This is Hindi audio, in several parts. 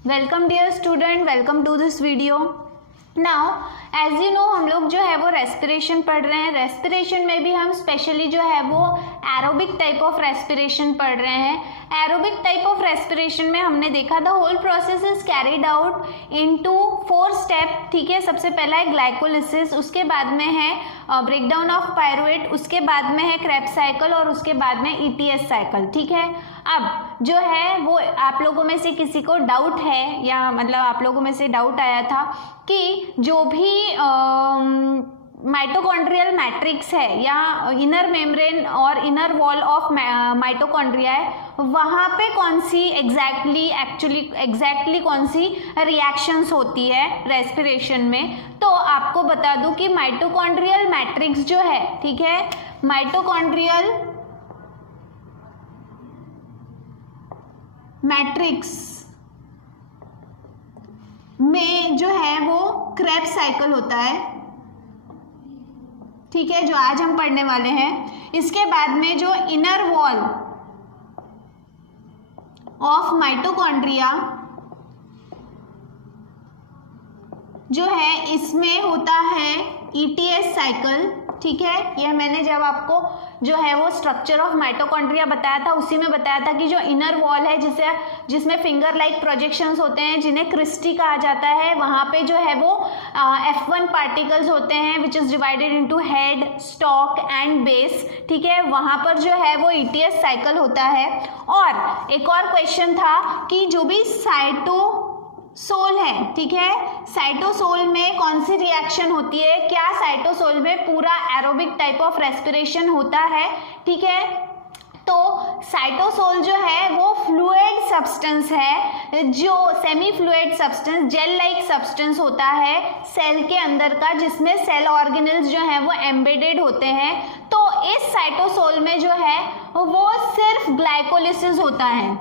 Welcome dear student, welcome to this video. Now as you know हम लोग जो है वो रेस्पिरेशन पढ़ रहे हैं। रेस्पिरेशन में भी हम स्पेशली जो है वो एरोबिक टाइप ऑफ रेस्पिरेशन पढ़ रहे हैं। एरोबिक टाइप ऑफ रेस्पिरेशन में हमने देखा the whole process is carried out into 4 step. ठीक है, सबसे पहला है ग्लाइकोलिसिस, उसके बाद में है ब्रेकडाउन ऑफ पायरुवेट, उसके बाद में है क्रेब्स साइकिल और उसके बाद में ईटीएस साइकिल। ठीक है, अब जो है वो आप लोगों में से किसी को डाउट है या मतलब आप लोगों में से डाउट आया था कि जो भी माइटोकॉन्ड्रियल मैट्रिक्स है या इनर मेम्ब्रेन और इनर वॉल ऑफ माइटोकॉन्ड्रिया है, वहाँ पे कौन सी एग्जैक्टली कौन सी रिएक्शंस होती है रेस्पिरेशन में। तो आपको बता दूं कि माइटोकॉन्ड्रियल मैट्रिक्स जो है, ठीक है, माइटोकॉन्ड्रियल मैट्रिक्स में जो है वो क्रेब्स साइकिल होता है। ठीक है, जो आज हम पढ़ने वाले हैं। इसके बाद में जो इनर वॉल ऑफ माइटोकॉन्ड्रिया जो है इसमें होता है ईटीएस साइकिल। ठीक है, यह मैंने जब आपको जो है वो स्ट्रक्चर ऑफ माइटोकॉन्ड्रिया बताया था उसी में बताया था कि जो इनर वॉल है जिसमें फिंगर लाइक प्रोजेक्शंस होते हैं जिन्हें क्रिस्टी कहा जाता है, वहाँ पे जो है वो F1 पार्टिकल्स होते हैं which is divided into head, stock and base. ठीक है, वहाँ पर जो है वो ईटीएस साइकिल होता है। और एक और क्वेश्चन था कि जो भी साइटोसोल है, ठीक है, साइटोसोल में कौन सी रिएक्शन होती है, क्या साइटोसोल में पूरा एरोबिक टाइप ऑफ रेस्पिरेशन होता है। ठीक है, तो साइटोसोल जो है वो फ्लूइड सब्सटेंस है, जो semi fluid substance gel like substance होता है सेल के अंदर का, जिसमें सेल ऑर्गेनेल्स जो हैं वो एम्बेडेड होते हैं। तो इस साइटोसोल में जो है वो सिर्फ ग्लाइकोलिसिस होता है।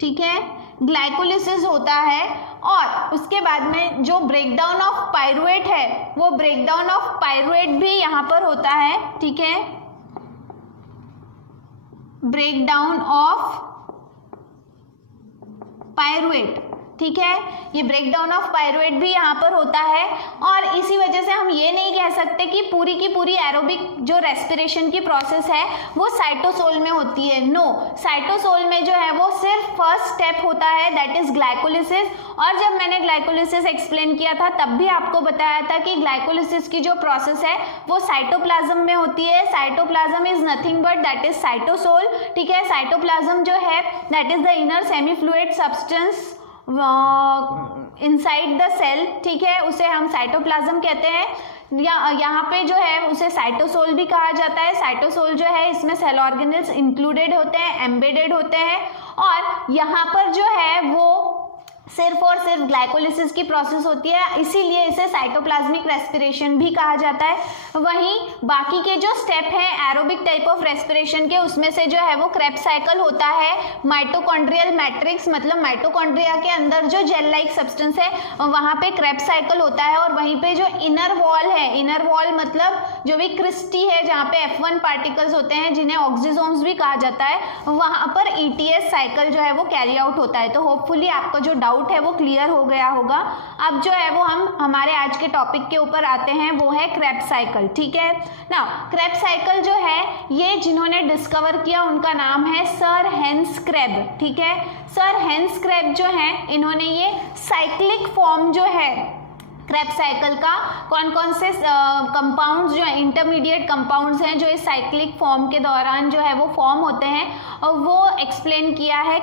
ठीक है, ग्लाइकोलिसिस होता है। और उसके बाद में जो ब्रेकडाउन ऑफ पायरुवेट है वो ब्रेकडाउन ऑफ पायरुवेट भी यहाँ पर होता है। ठीक है, ब्रेकडाउन ऑफ पायरुवेट, ठीक है, ये ब्रेकडाउन ऑफ पायरुवेट भी यहाँ पर होता है। और इसी वजह से हम ये नहीं कह सकते कि पूरी की पूरी एरोबिक जो रेस्पिरेशन की प्रोसेस है वो साइटोसोल में होती है। नो, साइटोसोल में जो है वो सिर्फ फर्स्ट स्टेप होता है, दैट इज ग्लाइकोलिसिस। और जब मैंने ग्लाइकोलिसिस एक्सप्लेन किया था तब भी आपको बताया था कि ग्लाइकोलिसिस की जो प्रोसेस है वो साइटोप्लाज्म में होती है। Cytoplasm is nothing but that is cytosol. ठीक है, साइटोप्लाज्म जो है that is the inner semi fluid substance inside the cell. ठीक है, उसे हम साइटोप्लाज्म कहते हैं। यहाँ पे जो है उसे साइटोसोल भी कहा जाता है। साइटोसोल जो है इसमें सेल ऑर्गेनेल्स इंक्लूडेड होते हैं, एम्बेडेड होते हैं। और यहाँ पर जो है वो सिर्फ और सिर्फ ग्लाइकोलिसिस की प्रोसेस होती है, इसीलिए इसे साइटोप्लाज्मिक रेस्पिरेशन भी कहा जाता है। वहीं बाकी के जो स्टेप हैं एरोबिक टाइप ऑफ रेस्पिरेशन के, उसमें से जो है वो क्रेब्स साइकिल होता है। माइटोकॉन्ड्रियल मैट्रिक्स मतलब माइटोकॉन्ड्रिया के अंदर जो जेल लाइक सब्सटेंस है वहाँ पे क्रेब्स साइकिल होता है। और वहीं पे जो इनर वॉल है, इनर वॉल मतलब जो भी क्रिस्टी है जहाँ पे F1 पार्टिकल्स होते हैं जिन्हें ऑक्सीजोम्स भी कहा जाता है, वहाँ पर ईटीएस साइकिल जो है वो कैरी आउट होता है। तो होपफुली आपका जो डाउट है वो क्लियर हो गया होगा। अब जो है वो हम हमारे आज के टॉपिक के ऊपर आते हैं, वो है क्रेब्स साइकिल। ठीक है, ना क्रेब्स साइकिल जो है ये जिन्होंने डिस्कवर किया उनका नाम है सर हेंस क्रेब। ठीक है, सर हेंस क्रेब जो है इन्होंने ये साइक्लिक फॉर्म जो है क्रेब्स साइकिल का, कौन कौन से कंपाउंड्स जो है इंटरमीडिएट कंपाउंड्स हैं जो इस साइक्लिक फॉर्म के दौरान जो है वो फॉर्म होते हैं, और वो एक्सप्लेन किया है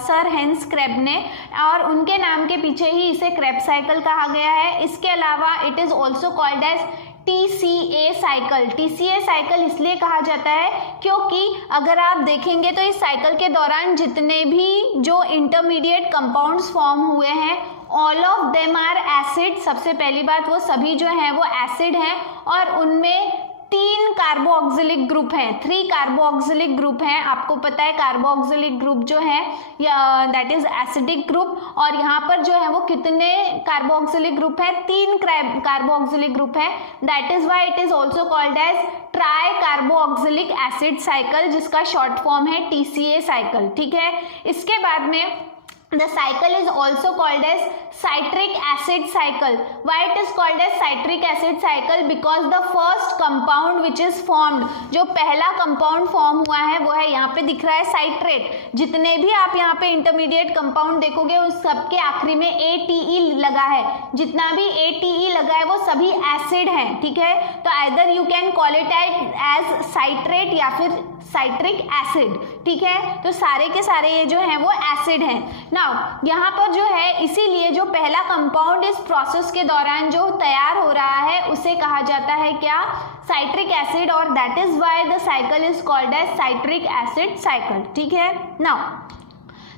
सर हेंस क्रेब ने। और उनके नाम के पीछे ही इसे क्रेब्स साइकिल कहा गया है। इसके अलावा it is also called as TCA cycle. TCA cycle इसलिए कहा जाता है क्योंकि अगर आप देखेंगे तो इस साइकिल के दौरान जितने भी जो इंटरमीडिएट कंपाउंड्स फॉर्म हुए हैं all of them are acid. सबसे पहली बात, वो सभी जो हैं वो एसिड हैं और उनमें तीन कार्बोक्सिलिक ग्रुप हैं, 3 कार्बोक्सिलिक ग्रुप हैं। आपको पता है कार्बोक्सिलिक ग्रुप जो है दैट इज एसिडिक ग्रुप, और यहाँ पर जो है वो कितने कार्बोक्सिलिक ग्रुप है? 3 कार्बोक्सिलिक ग्रुप है। That is why it is also called as tri carboxylic acid cycle, जिसका शॉर्ट फॉर्म है TCA साइकिल। ठीक है, इसके बाद में the cycle is also called as citric acid cycle. Why it is called as citric acid cycle? Because the first compound which is formed, जो पहला कंपाउंड फॉर्म हुआ है वो है, यहाँ पे दिख रहा है साइट्रेट। जितने भी आप यहाँ पे इंटरमीडिएट कंपाउंड देखोगे उस सबके आखिरी में ATE लगा है, जितना भी ATE लगा है वो सभी एसिड हैं। ठीक है, तो either you can call it as citrate या फिर साइट्रिक एसिड। ठीक है, तो सारे के सारे ये जो हैं वो एसिड हैं। नाउ यहाँ पर जो है, इसीलिए जो पहला कंपाउंड इस प्रोसेस के दौरान जो तैयार हो रहा है उसे कहा जाता है क्या? साइट्रिक एसिड, और that is why the cycle is called as citric acid cycle. ठीक है, नाउ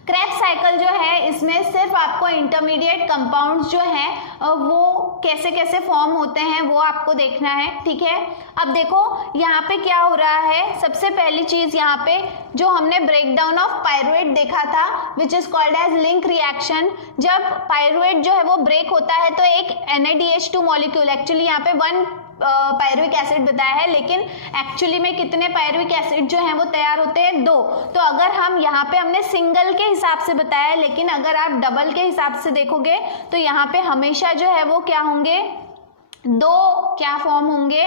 क्रेब्स साइकिल जो है इसमें सिर्फ आपको इंटरमीडिएट कंपाउंड्स जो हैं वो कैसे कैसे फॉर्म होते हैं वो आपको देखना है। ठीक है, अब देखो यहाँ पे क्या हो रहा है। सबसे पहली चीज यहाँ पे जो हमने ब्रेकडाउन ऑफ पायरुवेट देखा था which is called as link reaction. जब पायरुवेट जो है वो ब्रेक होता है तो एक NADH2 मॉलिक्यूल, एक्चुअली यहाँ पे 1 पायरुविक एसिड बताया है, लेकिन एक्चुअली में कितने पायरुविक एसिड जो हैं वो तैयार होते हैं? 2। तो अगर हम यहाँ पे हमने सिंगल के हिसाब से बताया है, लेकिन अगर आप डबल के हिसाब से देखोगे तो यहाँ पे हमेशा जो है वो क्या होंगे? 2 क्या फॉर्म होंगे?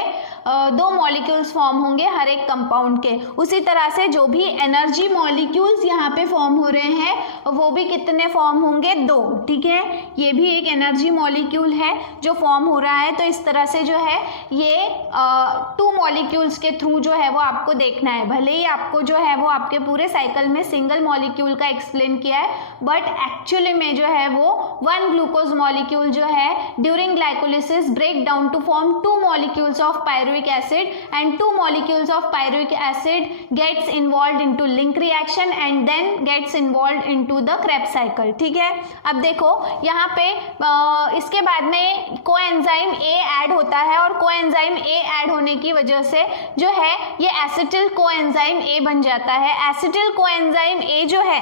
2 मॉलिक्यूल्स फॉर्म होंगे हर एक कंपाउंड के। उसी तरह से जो भी एनर्जी मॉलिक्यूल्स यहाँ पे फॉर्म हो रहे हैं वो भी कितने फॉर्म होंगे? 2। ठीक है, ये भी एक एनर्जी मॉलिक्यूल है जो फॉर्म हो रहा है। तो इस तरह से जो है ये 2 मॉलिक्यूल्स के थ्रू जो है वो आपको देखना है। भले ही आपको जो है वो आपके पूरे साइकिल में सिंगल मॉलिक्यूल का एक्सप्लेन किया है, बट एक्चुअली में जो है वो 1 ग्लूकोज मॉलिक्यूल जो है during glycolysis break down to form 2 molecules of pyruvic acid, and 2 molecules of pyruvic acid gets involved into link reaction and then gets involved into the Krebs cycle. ठीक है, अब देखो यहाँ पे इसके बाद में कोएंजाइम A ऐड होता है, और कोएंजाइम A ऐड होने की वजह से जो है ये एसिटिल कोएंजाइम A बन जाता है। एसिटिल कोएंजाइम A जो है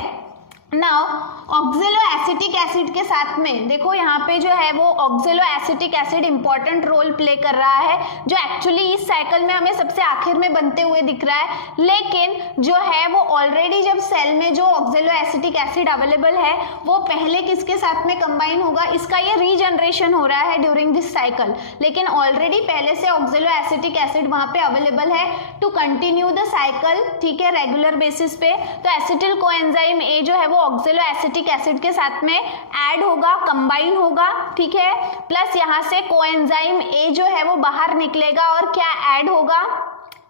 नाउ ऑक्जेलो एसिटिक एसिड के साथ में देखो यहाँ पे जो है वो oxalo acetic acid important role play कर रहा है, जो एक्चुअली इस साइकिल में हमें सबसे आखिर में बनते हुए दिख रहा है, लेकिन जो है वो ऑलरेडी जब सेल में जो ऑक्जेलो एसिटिक एसिड अवेलेबल है वो पहले किसके साथ में कंबाइन होगा? इसका ये रीजनरेशन हो रहा है ड्यूरिंग दिस साइकिल, लेकिन ऑलरेडी पहले से ऑक्जेलो एसिटिक एसिड वहाँ पे अवेलेबल है टू कंटिन्यू द साइकिल। ठीक है, रेगुलर बेसिस पे। तो एसिटिल कोएंजाइम A जो है वो ऑक्जेलो एसिटिक एसिड के साथ में ऐड होगा, कंबाइन होगा। ठीक है, प्लस यहाँ से कोएंजाइम A जो है वो बाहर निकलेगा और क्या ऐड होगा?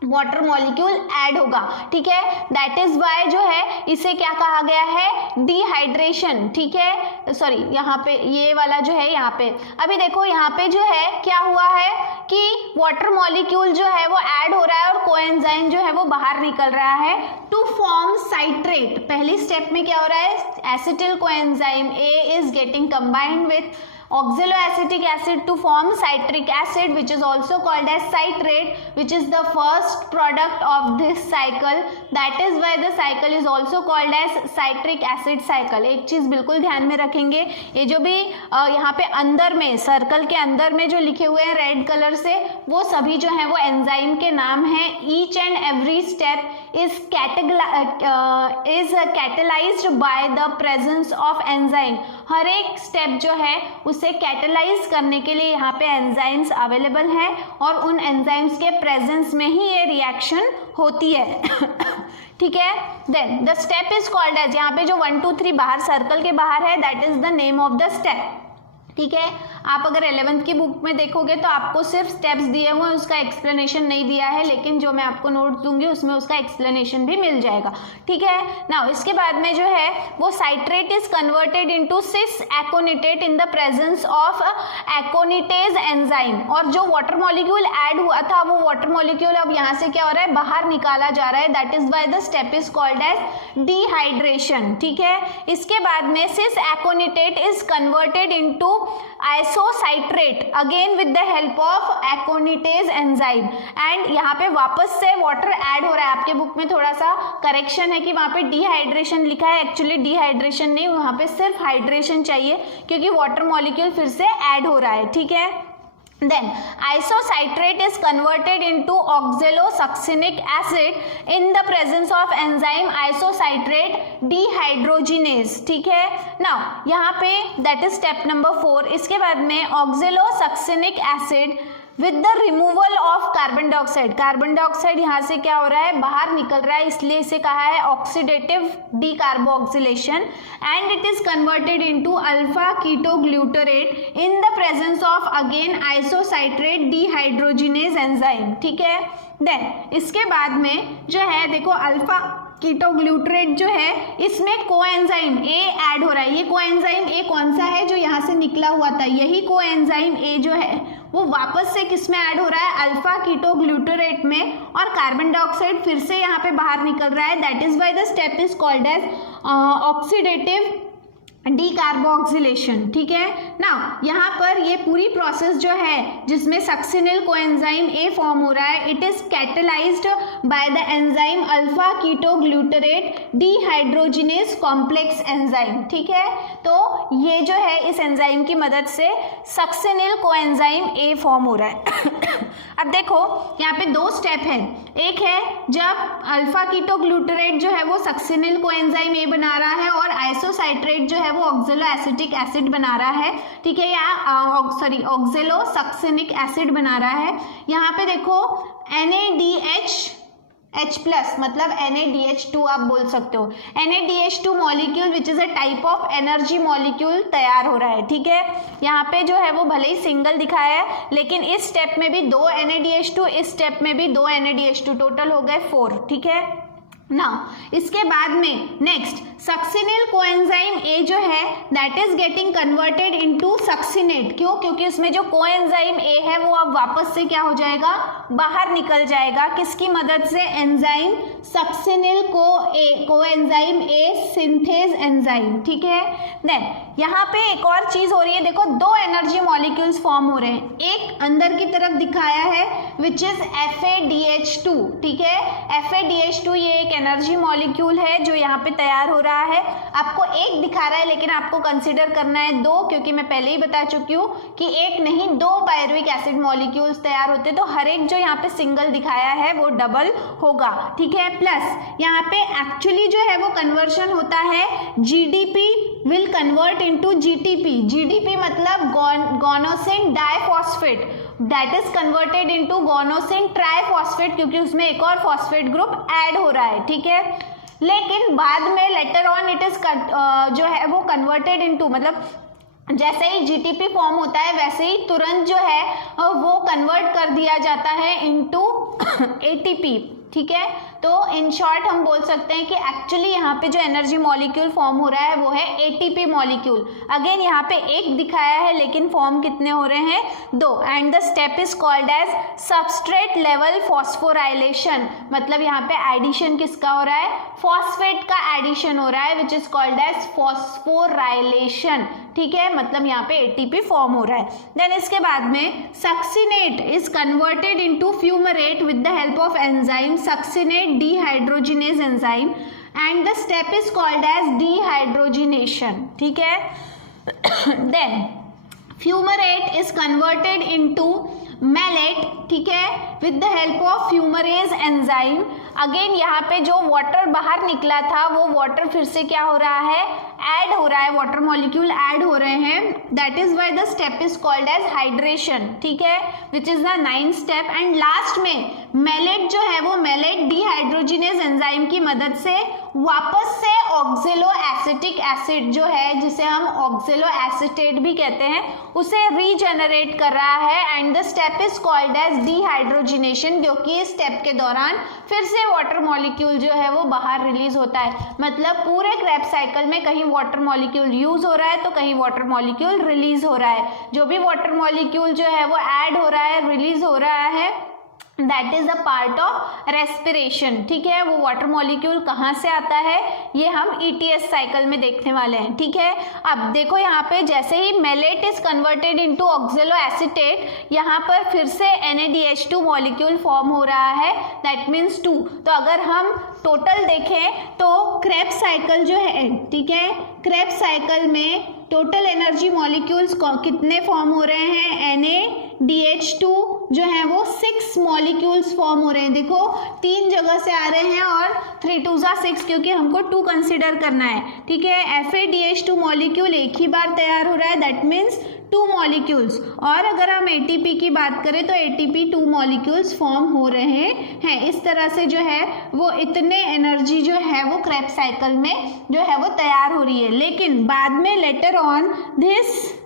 वाटर मॉलिक्यूल ऐड होगा। ठीक है, दैट इज वाई जो है इसे क्या कहा गया है? डिहाइड्रेशन। ठीक है, सॉरी यहाँ पे ये वाला जो है यहाँ पे अभी देखो यहाँ पे जो है क्या हुआ है कि वाटर मॉलिक्यूल जो है वो ऐड हो रहा है और कोएंजाइम जो है वो बाहर निकल रहा है टू फॉर्म साइट्रेट। पहली स्टेप में क्या हो रहा है? Acetyl coenzyme A is getting combined with oxaloacetic acid to form citric acid, which is also called as citrate, which is the first product of this cycle. That is why the cycle is also called as citric acid cycle. एक चीज बिल्कुल ध्यान में रखेंगे, ये जो भी यहाँ पे अंदर में सर्कल के अंदर में जो लिखे हुए हैं रेड कलर से, वो सभी जो है वो एंजाइम के नाम हैं। Each and every step is catalyzed by the presence of enzyme. हर एक स्टेप जो है उसे कैटेलाइज करने के लिए यहाँ पे एंजाइम्स अवेलेबल हैं और उन एंजाइम्स के प्रेजेंस में ही ये रिएक्शन होती है। ठीक है, then the step is called as, यहाँ पे जो 1 2 3 बाहर सर्कल के बाहर है that is the name of the step. ठीक है, आप अगर 11th की बुक में देखोगे तो आपको सिर्फ स्टेप्स दिए हुए हैं, उसका एक्सप्लेनेशन नहीं दिया है, लेकिन जो मैं आपको नोट दूंगी उसमें उसका एक्सप्लेनेशन भी मिल जाएगा। ठीक है, नाउ इसके बाद में जो है वो citrate is converted into cis aconitate in the presence of aconitase enzyme. और जो वाटर मॉलिक्यूल ऐड हुआ था वो वाटर मॉलिक्यूल अब यहाँ से क्या हो रहा है? बाहर निकाला जा रहा है। That is why the step is called as dehydration. ठीक है, इसके बाद में cis aconitate is converted into isocitrate again with the help of aconitase enzyme, and यहाँ पे वापस से वाटर ऐड हो रहा है। आपके बुक में थोड़ा सा करेक्शन है कि वहाँ पे डिहाइड्रेशन लिखा है, एक्चुअली डिहाइड्रेशन नहीं, वहाँ पे सिर्फ हाइड्रेशन चाहिए क्योंकि वाटर मॉलिक्यूल फिर से ऐड हो रहा है, ठीक है। Then isocitrate is converted into oxalosuccinic acid in the presence of enzyme isocitrate dehydrogenase, ठीक है। Now यहाँ पे that is step number 4। इसके बाद में oxalosuccinic acid with the removal of carbon dioxide, carbon dioxide यहाँ से क्या हो रहा है, बाहर निकल रहा है, इसलिए इसे कहा है oxidative decarboxylation, and it is converted into alpha ketoglutarate in the presence of again isocitrate dehydrogenase enzyme, ठीक है। देन इसके बाद में जो है देखो अल्फा कीटोग्लूटरेट जो है इसमें कोएंजाइम ए ऐड हो रहा है। ये कोएंजाइम ए कौन सा है, जो यहाँ से निकला हुआ था, यही कोएंजाइम ए जो है वो वापस से किस में ऐड हो रहा है, अल्फा कीटोग्लूटरेट में, और कार्बन डाइऑक्साइड फिर से यहाँ पे बाहर निकल रहा है। That is why the step is called as oxidative decarboxylation, ठीक है ना। यहाँ पर ये पूरी प्रोसेस जो है जिसमें सक्सिनिल कोएंजाइम ए फॉर्म हो रहा है, it is catalysed by the enzyme alpha ketoglutarate dehydrogenase complex enzyme, ठीक है। तो ये जो है इस एंजाइम की मदद से सक्सिनिल कोएंजाइम ए फॉर्म हो रहा है। अब देखो यहाँ पे दो स्टेप है, एक है जब अल्फा कीटोग्लूटरेट जो है वो सक्सिनिल कोएंजाइम ए बना रहा है और आइसोसाइट्रेट जो है वो ऑक्जेलो एसिटिक एसिड बना रहा है, ठीक है, या सॉरी ऑक्जेलो सक्सिनिक एसिड बना रहा है। यहाँ पे देखो NADH+ मतलब NADH2 आप बोल सकते हो, NADH2 molecule which is a type of energy molecule तैयार हो रहा है, ठीक है। यहाँ पे जो है वो भले ही सिंगल दिखाया है लेकिन इस स्टेप में भी 2 NADH2, इस स्टेप में भी 2 NADH2, टोटल हो गए 4, ठीक है ना। इसके बाद में नेक्स्ट सक्सिनिल कोएंजाइम ए जो है that is getting converted into succinate, क्यों, क्योंकि उसमें जो कोएंजाइम ए है वो अब वापस से क्या हो जाएगा, बाहर निकल जाएगा, किसकी मदद से, enzyme succinyl coenzyme A synthase enzyme, ठीक है। देन यहाँ पे एक और चीज हो रही है, देखो 2 एनर्जी मॉलिक्यूल्स फॉर्म हो रहे हैं, एक अंदर की तरफ दिखाया है विच इज FADH2, ठीक है। FADH2 ये एक एनर्जी मॉलिक्यूल है जो यहाँ पे तैयार हो रहा है। आपको एक दिखा रहा है लेकिन आपको कंसीडर करना है 2, क्योंकि मैं पहले ही बता चुकी हूँ कि एक नहीं 2 पायरुविक एसिड मॉलिक्यूल्स तैयार होते, तो हर एक जो यहाँ पे सिंगल दिखाया है वो डबल होगा, ठीक है। प्लस यहाँ पे एक्चुअली जो है वो कन्वर्शन होता है, GDP will convert into GTP, GDP मतलब गोनोसिन diphosphate, that is converted into गोनोसिन triphosphate, क्योंकि उसमें एक और फॉस्फेट ग्रुप ऐड हो रहा है, ठीक है। लेकिन बाद में लेटर ऑन इट इज जो है वो कन्वर्टेड इनटू, मतलब जैसे ही GTP फॉर्म होता है वैसे ही तुरंत जो है वो कन्वर्ट कर दिया जाता है इनटू ATP, ठीक है। तो इन शॉर्ट हम बोल सकते हैं कि एक्चुअली यहाँ पे जो एनर्जी मॉलिक्यूल फॉर्म हो रहा है वो है ATP मॉलिक्यूल। अगेन यहाँ पे एक दिखाया है लेकिन फॉर्म कितने हो रहे हैं, 2, and the step is called as substrate level phosphorylation, मतलब यहाँ पे एडिशन किसका हो रहा है, फॉस्फेट का एडिशन हो रहा है which is called as phosphorylation, ठीक है, मतलब यहाँ पे ATP फॉर्म हो रहा है। देन इसके बाद में succinate is converted into fumarate with the help of enzyme succinate dehydrogenase enzyme and the step is called as dehydrogenation, ठीक है। then fumarate is converted into malate, ठीक है, with the help of fumarase enzyme। Again यहाँ पे जो वाटर बाहर निकला था वो वाटर फिर से क्या हो रहा है, ऐड हो रहा है, वाटर मॉलिक्यूल ऐड हो रहे हैं, that is why the step is called as hydration, ठीक है, which is the 9th step. And last में मेलेट जो है वो मेलेट डीहाइड्रोजिनेज एंजाइम की मदद से वापस से ऑक्जेलो एसिटिक एसिड जो है जिसे हम ऑक्जेलो एसिटेट भी कहते हैं उसे रीजनरेट कर रहा है, and the step is called as dehydrogenation, क्योंकि इस स्टेप के दौरान फिर से वाटर मॉलिक्यूल जो है वो बाहर रिलीज होता है, मतलब पूरे क्रेब्स साइकिल में कहीं वाटर मॉलिक्यूल यूज हो रहा है तो कहीं वाटर मॉलिक्यूल रिलीज हो रहा है। जो भी वाटर मॉलिक्यूल जो है वो ऐड हो रहा है, रिलीज हो रहा है, that is a part of respiration. ठीक है, वो वाटर मॉलिक्यूल कहाँ से आता है ये हम ETS साइकिल में देखने वाले हैं। ठीक है, अब देखो यहाँ पे जैसे ही malate is converted into oxaloacetate, यहाँ पर फिर से NaDH2 मॉलिक्यूल फॉर्म हो रहा है, दैट मीन्स 2। तो अगर हम टोटल देखें तो क्रेब्स साइकिल जो है, ठीक है, क्रेब्स साइकिल में टोटल एनर्जी मॉलिक्यूल्स कितने फॉर्म हो रहे हैं, NaDH2 जो है वो 6 मॉलिक्यूल्स फॉर्म हो रहे हैं। देखो 3 जगह से आ रहे हैं और 3 2 6 क्योंकि हमको 2 कंसिडर करना है। ठीक है, FADH2 मॉलिक्यूल एक ही बार तैयार हो रहा है, दैट मीन्स 2 मॉलिक्यूल्स। और अगर हम ATP की बात करें तो ATP 2 मॉलिक्यूल्स फॉर्म हो रहे हैं। इस तरह से जो है वो इतने एनर्जी जो है वो क्रेब्स साइकिल में जो है वो तैयार हो रही है। लेकिन बाद में later on this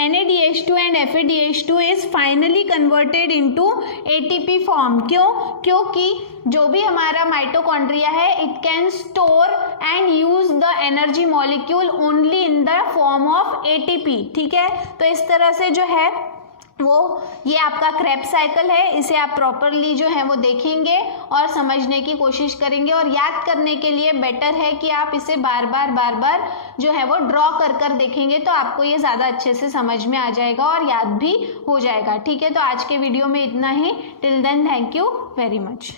NaDH2 and FADH2 is finally converted into ATP form। क्योंकि जो भी हमारा माइटोकॉन्ड्रिया है it can store and use the energy molecule only in the form of ATP। ठीक है, तो इस तरह से जो है वो ये आपका क्रेब्स साइकिल है, इसे आप प्रॉपरली जो है वो देखेंगे और समझने की कोशिश करेंगे। और याद करने के लिए बेटर है कि आप इसे बार बार जो है वो ड्रॉ कर देखेंगे तो आपको ये ज़्यादा अच्छे से समझ में आ जाएगा और याद भी हो जाएगा। ठीक है, तो आज के वीडियो में इतना ही। Till then thank you very much.